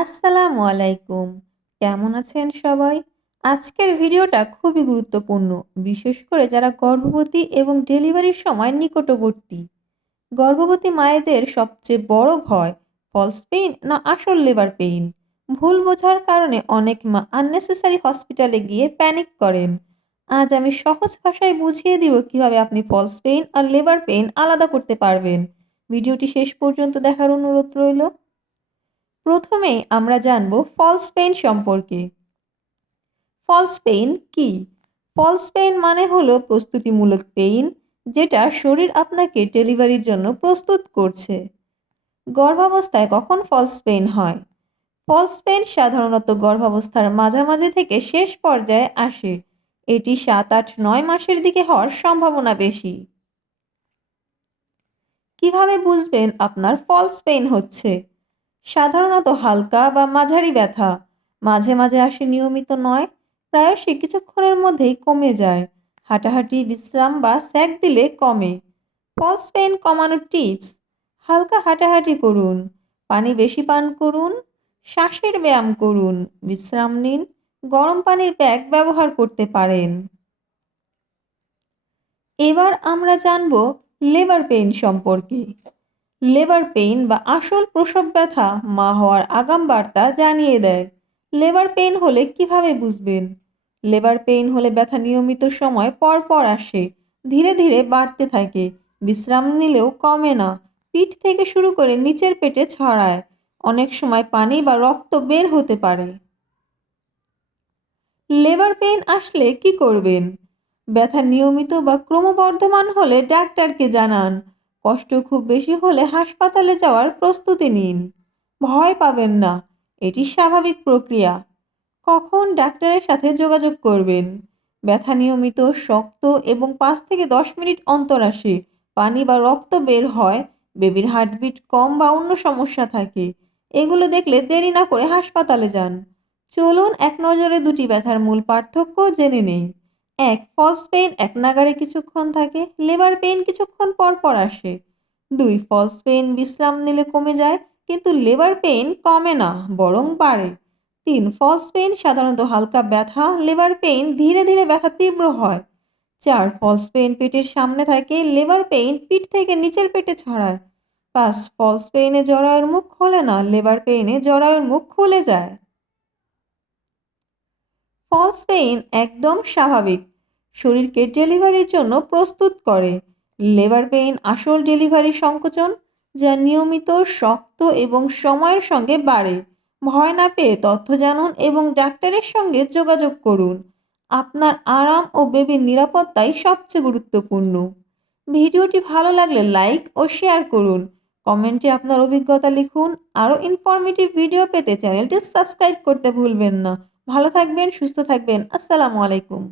আসসালামু আলাইকুম। কেমন আছেন সবাই? আজকের ভিডিওটা খুবই গুরুত্বপূর্ণ, বিশেষ করে যারা গর্ভবতী এবং ডেলিভারির সময় নিকটবর্তী। গর্ভবতী মায়েদের সবচেয়ে বড় ভয় ফলস পেইন না আসল লেবার পেইন। ভুল বোঝার কারণে অনেক মা আননেসেসারি হসপিটালে গিয়ে প্যানিক করেন। আজ আমি সহজ ভাষায় বুঝিয়ে দিব কিভাবে আপনি ফলস পেইন আর লেবার পেইন আলাদা করতে পারবেন। ভিডিওটি শেষ পর্যন্ত দেখার অনুরোধ রইল। প্রথমেই আমরা জানব ফলস পেইন সম্পর্কে। ফলস পেইন কি? ফলস পেইন মানে হলো প্রস্তুতিমূলক পেইন, যেটা শরীর আপনাকে ডেলিভারির জন্য প্রস্তুত করছে। গর্ভাবস্থায় কখন ফলস পেইন হয়? ফলস পেইন সাধারণত গর্ভাবস্থার মাঝামাঝি থেকে শেষ পর্যায়ে আসে। এটি 7, 8, 9 মাসের দিকে হওয়ার সম্ভাবনা বেশি। কিভাবে বুঝবেন আপনার ফলস পেইন হচ্ছে? সাধারণত হালকা বা মাঝারি ব্যথা, মাঝে মাঝে আসে, নিয়মিত নয়, প্রায়শই কিছুক্ষণের মধ্যেই কমে যায়। হাঁটাহাঁটি, বিশ্রাম বা স্যাক দিলে কমে। ফলস পেইন কমানোর টিপস: হালকা হাঁটাহাঁটি করুন, পানি বেশি পান করুন, শ্বাসের ব্যায়াম করুন, বিশ্রাম নিন, গরম পানির প্যাক ব্যবহার করতে পারেন। এবার আমরা জানব লেবার পেইন সম্পর্কে। লেবার পেইন বা আসল প্রসব ব্যথা মা হওয়ার আগাম বার্তা জানিয়ে দেয়। লেবার পেইন হলে কিভাবে বুঝবেন? লেবার পেইন হলে ব্যথা নিয়মিত সময় পর পর আসে, ধীরে ধীরে বাড়তে থাকে, বিশ্রাম নিলেও কমে না, পিঠ থেকে শুরু করে নিচের পেটে ছড়ায়, অনেক সময় পানি বা রক্ত বের হতে পারে। লেবার পেইন আসলে কি করবেন? ব্যথা নিয়মিত বা ক্রমবর্ধমান হলে ডাক্তারকে জানান। কষ্ট খুব বেশি হলে হাসপাতালে যাওয়ার প্রস্তুতি নিন। ভয় পাবেন না, এটি স্বাভাবিক প্রক্রিয়া। কখন ডাক্তারের সাথে যোগাযোগ করবেন? ব্যথা নিয়মিত, শক্ত এবং 5 থেকে 10 মিনিট অন্তর আসে, পানি বা রক্ত বের হয়, বেবির হার্টবিট কম বা অন্য সমস্যা থাকে, এগুলো দেখলে দেরি না করে হাসপাতালে যান। চলুন এক নজরে দুটি ব্যথার মূল পার্থক্য জেনে নেই। এক, ফলস পেইন এক নাগাড়ে কিছুক্ষণ থাকে, লেবার পেইন কিছুক্ষণ পর পর আসে। 2, ফলস পেইন বিশ্রাম নিলে কমে যায়, কিন্তু লেবার পেইন কমে না, বরং বাড়ে। 3, ফলস পেইন সাধারণত হালকা ব্যথা, লেবার পেইন ধীরে ধীরে ব্যথা তীব্র হয়। 4, ফলস পেইন পেটের সামনে থাকে, লেবার পেইন পিঠ থেকে নিচের পেটে ছড়ায়। 5, ফলস পেইনে জরায়ুর মুখ খোলে না, লেবার পেইনে জরায়ুর মুখ খুলে যায়। ফলস পেইন একদম স্বাভাবিক, শরীরকে ডেলিভারির জন্য প্রস্তুত করে। লেবার পেইন আসল ডেলিভারি সংকোচন, যা নিয়মিত, শক্ত এবং সময়ের সঙ্গে বাড়ে। ভয় না পেয়ে তথ্য জানুন এবং ডাক্তারের সঙ্গে যোগাযোগ করুন। আপনার আরাম ও বেবির নিরাপত্তাই সবচেয়ে গুরুত্বপূর্ণ। ভিডিওটি ভালো লাগলে লাইক ও শেয়ার করুন। কমেন্টে আপনার অভিজ্ঞতা লিখুন। আরও ইনফরমেটিভ ভিডিও পেতে চ্যানেলটি সাবস্ক্রাইব করতে ভুলবেন না। ভালো থাকবেন, সুস্থ থাকবেন। আসসালামু আলাইকুম।